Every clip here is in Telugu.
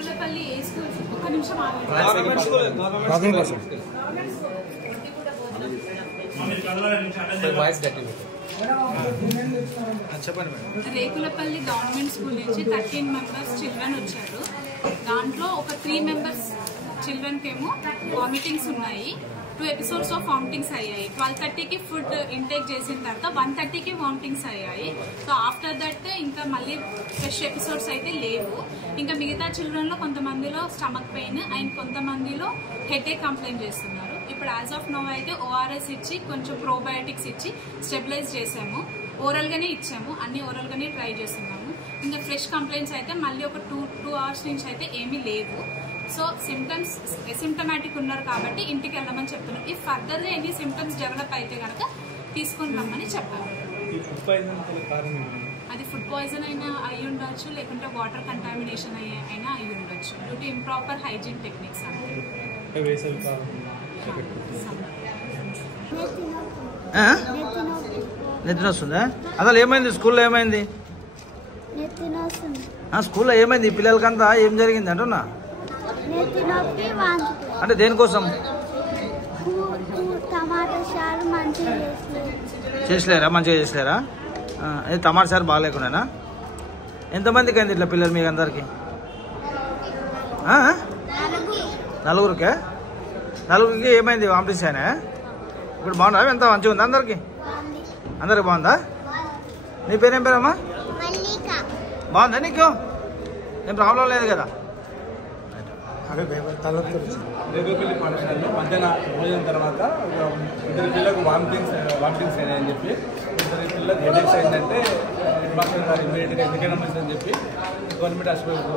రేకులపల్లి ఏ స్కూల్ ఒక్క నిమిషం government school Rekulapalli government school నుంచి 13 మెంబర్స్ చిల్డ్రన్ వచ్చారు. దాంట్లో ఒక 3 మెంబర్స్ చిల్డ్రన్ కేమో వామిటింగ్స్ ఉన్నాయి. 2 ఎపిసోడ్స్ ఆఫ్ వామిటింగ్స్ అయ్యాయి. 12:30కి ఫుడ్ ఇంటేక్ చేసిన తర్వాత 1:30కి వామిటింగ్స్ అయ్యాయి. సో ఆఫ్టర్ దట్ ఇంకా మళ్ళీ ఫ్రెష్ ఎపిసోడ్స్ అయితే లేవు. ఇంకా మిగతా చిల్డ్రన్ లో కొంతమందిలో స్టమక్ పెయిన్ అండ్ కొంతమందిలో హెడేక్ కంప్లైంట్ చేస్తున్నారు. ఇప్పుడు యాజ్ ఆఫ్ నో అయితే ORS ఇచ్చి కొంచెం ప్రోబయోటిక్స్ ఇచ్చి స్టెబిలైజ్ చేసాము. ఓరల్ గానే ఇచ్చాము, అన్ని ఓరల్ గానే ట్రై చేస్తున్నాము. ఇంకా ఫ్రెష్ కంప్లైంట్స్ అయితే మళ్ళీ ఒక 2 అవర్స్ నుంచి అయితే ఏమీ లేవు. సో సిమ్టమ్స్ అసిమ్టమాటిక్ ఉన్నారు కాబట్టి ఇంటికి వెళ్ళమని చెప్తున్నాం. ఇఫ్ ఫర్దర్గా ఎనీ సిమ్టమ్స్ డెవలప్ అయితే కనుక తీసుకొని రమ్మని చెప్పాము. అది ఫుడ్ పాయిజన్ అయినా అయి ఉండొచ్చు, లేకుంటే వాటర్ కంటామినేషన్ అయినా అయి ఉండొచ్చు due to improper hygiene techniques. నెత్తిన వస్తుందా? అసలు ఏమైంది స్కూల్లో? ఏమైంది స్కూల్లో? ఏమైంది పిల్లలకంతా? ఏం జరిగింది అంటున్నా? అంటే దేనికోసం చేసలేరా? మంచిగా చేసలేరా? అది టమాటా సార్ బాగాలేకుండా? ఎంతమందికి అయింది ఇట్లా పిల్లలు మీకు అందరికి? నలుగురికి ఏమైంది? వామిటింగ్స్ అయినా? ఇప్పుడు బాగుందా? ఎంత మంచిగా ఉందా అందరికి? అందరికి బాగుందా? నీ పేరేం పేరమ్మా? బాగుందా నీకు? ఏం ప్రాబ్లం లేదు కదా? రేకులపల్లి పాఠశాలలో మధ్యాహ్న భోజనం తర్వాత 2 పిల్లలకు వామిటింగ్స్ అయినాయని చెప్పి, 2 పిల్లలకు హెడేక్స్ అయిందంటే హెడ్ మాస్టర్ గారు ఇమీడియట్గా ఎందుకైనా మంచిదని చెప్పి గవర్నమెంట్ హాస్పిటల్కి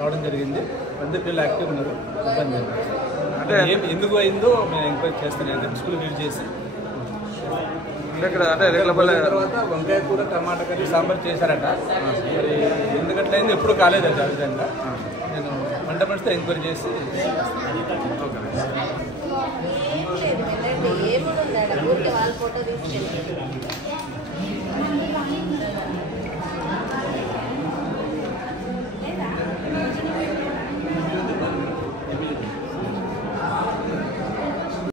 రావడం జరిగింది. 2 పిల్లలు యాక్టివ్ ఉన్నారు, ఇబ్బంది అంటే ఎందుకు అయిందో మేము ఎంక్వైరీ చేస్తాను. అంటే స్కూల్ విజిట్ చేసి తర్వాత వంకాయ కూర, టమాటా కర్రీ, సాంబార్ చేశారట. మరి ఎందుకంటే అయింది ఎప్పుడు కాలేదు అది. ఆ విధంగా నేను వంట మనిషితో ఎంక్వైరీ చేసి